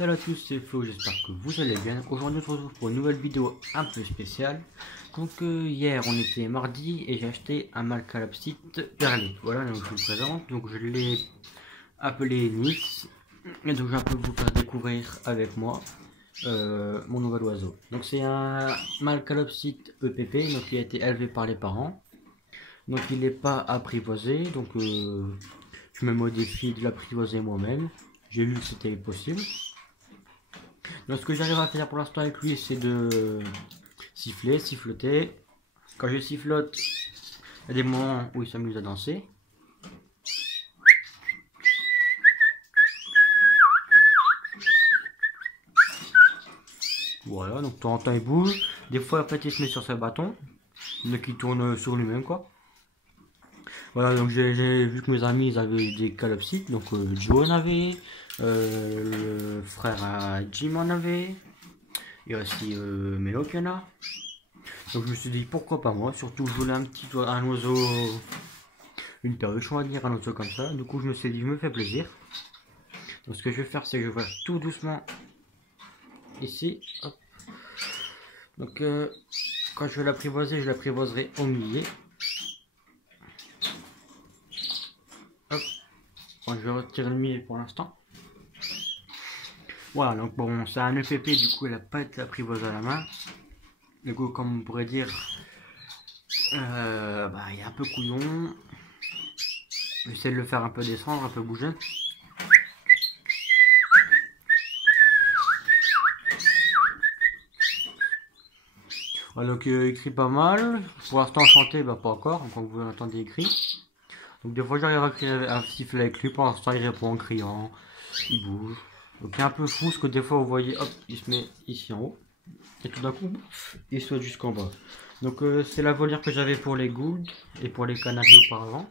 Salut à tous, c'est Flo, j'espère que vous allez bien. Aujourd'hui on se retrouve pour une nouvelle vidéo un peu spéciale. Donc hier on était mardi et j'ai acheté un Malcalapsite perlé. Voilà, donc je vous le présente. Donc je l'ai appelé Nice. Et donc je vais un peu vous faire découvrir avec moi mon nouvel oiseau. Donc c'est un Malcalapsite EPP, donc il a été élevé par les parents. Donc il n'est pas apprivoisé, donc je me modifie de l'apprivoiser moi-même. J'ai vu que c'était possible. Donc ce que j'arrive à faire pour l'instant avec lui, c'est de siffloter. Quand je sifflote, il y a des moments où il s'amuse à danser. Voilà, donc de temps en temps il bouge. Des fois, en fait, il se met sur ses bâtons, donc il tourne sur lui-même, quoi. Voilà, donc j'ai vu que mes amis ils avaient des calopsites, donc Joe en avait, le frère à Jim en avait, et aussi Melo qui en a. Donc je me suis dit pourquoi pas moi, surtout je voulais un oiseau, une perruche on va dire, un oiseau comme ça. Du coup je me suis dit je me fais plaisir. Donc ce que je vais faire c'est que je vais tout doucement ici. Hop. Donc quand je vais l'apprivoiser, je l'apprivoiserai au milieu. Hop. Bon, je vais retirer le milieu pour l'instant. Voilà, donc bon, c'est un EPP, du coup elle n'a pas été apprivoisée à la main. Du coup comme on pourrait dire, il est un peu couillon. J'essaie de le faire un peu descendre, un peu bouger. Voilà, donc il crie pas mal. Pour l'instant chanter, pas encore, quand vous l'entendez il crie. Donc des fois j'arrive à siffler avec lui, pour l'instant il répond en criant, il bouge. Donc il est un peu fou, parce que des fois vous voyez, hop, il se met ici en haut. Et tout d'un coup, il saute jusqu'en bas. Donc c'est la volière que j'avais pour les goulds et pour les canaris auparavant.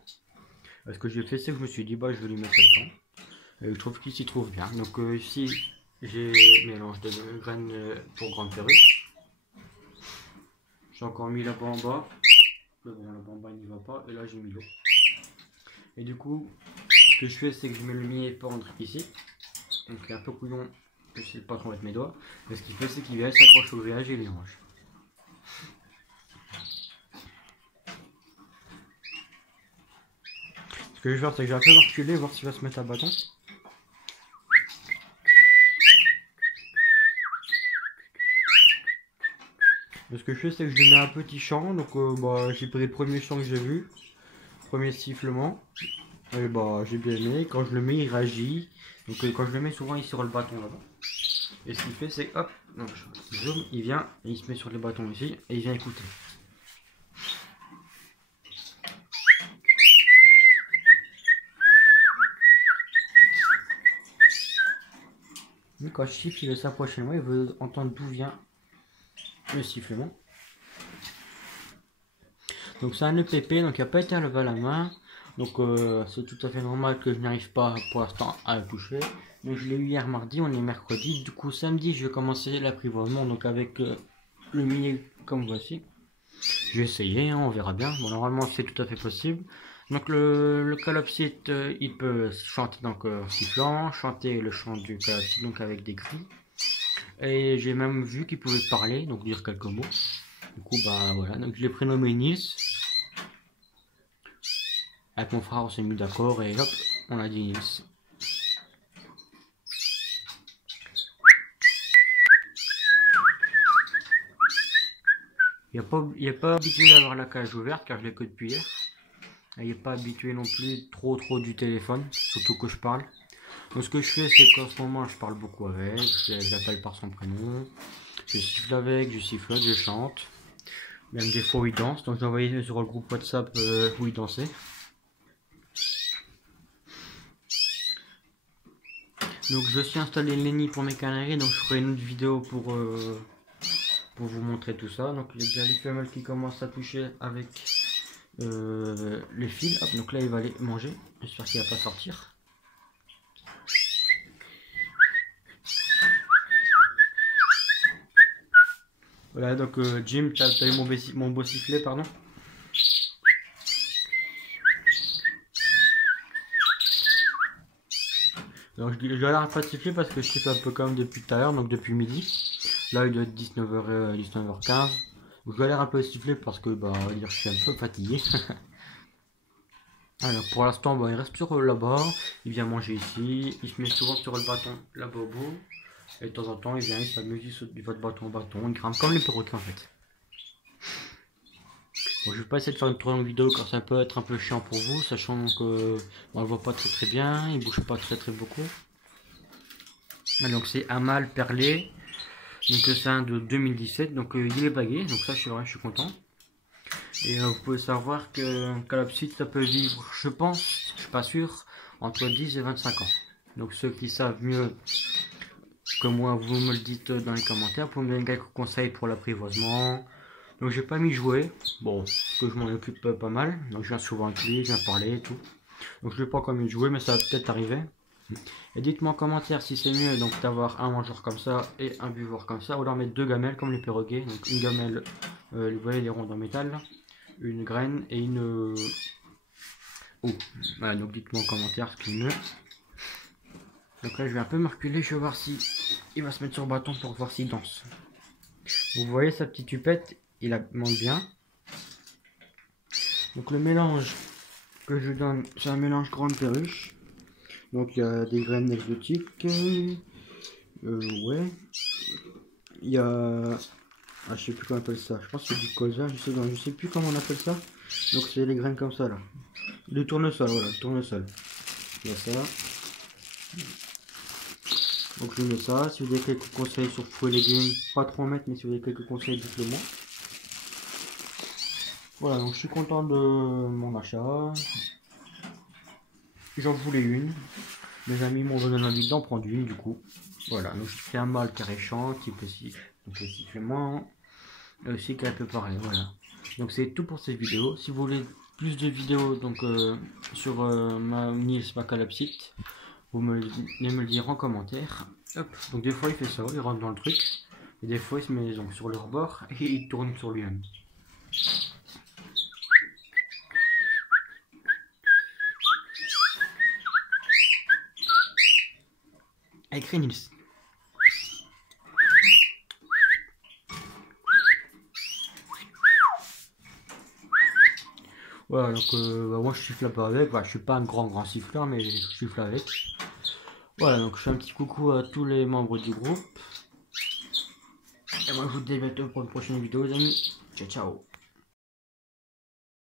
Ce que j'ai fait, c'est que je me suis dit, bah je vais lui mettre le temps. Et je trouve qu'il s'y trouve bien. Donc ici, j'ai mélange de graines pour grande perruche. J'ai encore mis la bas en bas. Mais bon, la bas en bas il n'y va pas. Et là, j'ai mis l'eau. Et du coup, ce que je fais, c'est que je mets le millet pendre ici. Donc il est un peu couillon. Je sais pas trop mettre mes doigts. Et ce qu'il fait, c'est qu'il vient s'accroche au VH et il les mange. Ce que je vais faire, c'est que je vais un peu reculer, voir s'il va se mettre à bâton. Et ce que je fais, c'est que je lui mets un petit chant. Donc j'ai pris le premier chant que j'ai vu. Premier sifflement. Et j'ai bien aimé. Quand je le mets, il réagit. Donc quand je le mets, souvent il est sur le bâton là-bas. Et ce qu'il fait, c'est hop, donc je zoome, il vient, et il se met sur les bâtons ici, et il vient écouter. Mais quand je siffle, il veut s'approcher de moi, il veut entendre d'où vient le sifflement. Donc c'est un EPP, donc il n'a pas été enlevé à la main. Donc c'est tout à fait normal que je n'arrive pas pour l'instant à le toucher. Donc je l'ai eu hier mardi, on est mercredi. Du coup samedi je vais commencer l'apprivoisement, donc avec le milieu comme voici. Je vais essayer, hein, on verra bien. Bon normalement c'est tout à fait possible. Donc le calopsite il peut chanter donc sifflant, chanter le chant du calopsite donc avec des cris. Et j'ai même vu qu'il pouvait parler, donc dire quelques mots. Du coup voilà, donc je l'ai prénommé Nice. Avec mon frère on s'est mis d'accord et hop, on a dit Nice. Il n'est pas habitué d'avoir la cage ouverte car je l'ai que depuis hier. Il n'est pas habitué non plus trop du téléphone, surtout que je parle. Donc ce que je fais, c'est qu'en ce moment je parle beaucoup avec, je l'appelle par son prénom, je siffle avec, je sifflote, je chante. Même des fois où il danse, donc j'ai envoyé sur le groupe WhatsApp où il dansait. Donc je suis installé le nids pour mes canaris, donc je ferai une autre vidéo pour vous montrer tout ça. Donc il y a déjà les femelles qui commencent à toucher avec les fils. Hop, donc là il va aller manger, j'espère qu'il va pas sortir. Voilà, donc Jim, t'as eu mon beau sifflet, pardon. Donc je galère pas de siffler parce que je siffle un peu comme depuis tout à l'heure, donc depuis midi. Là il doit être 19h, 19h15. Donc je galère un peu à siffler parce que bah, on va dire, je suis un peu fatigué. Alors pour l'instant bah, il reste sur là-bas, il vient manger ici, il se met souvent sur le bâton là-bas au bout. Et de temps en temps il vient, il s'amuse, il saute du bâton au bâton, il grimpe comme les perroquets en fait. Bon, je vais pas essayer de faire une trop longue vidéo car ça peut être un peu chiant pour vous, sachant que on le voit pas très bien, il bouge pas très beaucoup. Donc c'est un mâle perlé, donc c'est un de 2017, donc il est bagué, donc ça je suis content. Et vous pouvez savoir que Calopsite ça peut vivre, je pense, je suis pas sûr, entre 10 et 25 ans. Donc ceux qui savent mieux que moi, vous me le dites dans les commentaires, vous pouvez me donner quelques conseils pour l'apprivoisement. Donc j'ai pas mis jouer, bon, parce que je m'en occupe pas mal, donc je viens souvent avec lui, je viens parler et tout. Donc je vais pas encore mis jouer, mais ça va peut-être arriver. Et dites-moi en commentaire si c'est mieux donc d'avoir un mangeur comme ça et un buveur comme ça, ou alors mettre deux gamelles comme les perroquets. Donc une gamelle, vous voyez les rondes en métal, une graine et une eau. Voilà, donc dites-moi en commentaire ce qui est mieux. Donc là je vais un peu me reculer, je vais voir si il va se mettre sur le bâton pour voir s'il danse. Vous voyez sa petite tupette, il monte bien. Donc le mélange que je donne, c'est un mélange grande perruche. Donc il y a des graines exotiques. Ouais. Il y a... Ah, je sais plus comment on appelle ça. Je pense que c'est du colza, je sais plus comment on appelle ça. Donc c'est les graines comme ça là. Le tournesol, voilà, le tournesol. Il y a ça. Donc je mets ça. Si vous avez quelques conseils sur fruits et légumes, pas trop en mettre, mais si vous avez quelques conseils, dites-le moi. Voilà, donc je suis content de mon achat. J'en voulais une. Mes amis m'ont donné l'envie d'en prendre une du coup. Voilà, donc c'est un mâle caréchant qui peut sifflement aussi qu'elle peut parler. Voilà. Donc c'est tout pour cette vidéo. Si vous voulez plus de vidéos donc sur ma Nils Calopsite, vous me le dire en commentaire. Hop. Donc des fois il fait ça, il rentre dans le truc. Et des fois il se met donc sur le rebord et il tourne sur lui-même. Écrit Nils. Voilà, donc bah, moi je siffle pas avec, bah, je suis pas un grand siffleur mais je siffle avec. Voilà, donc je fais un petit coucou à tous les membres du groupe. Et moi je vous dis à bientôt pour une prochaine vidéo les amis. Ciao ciao.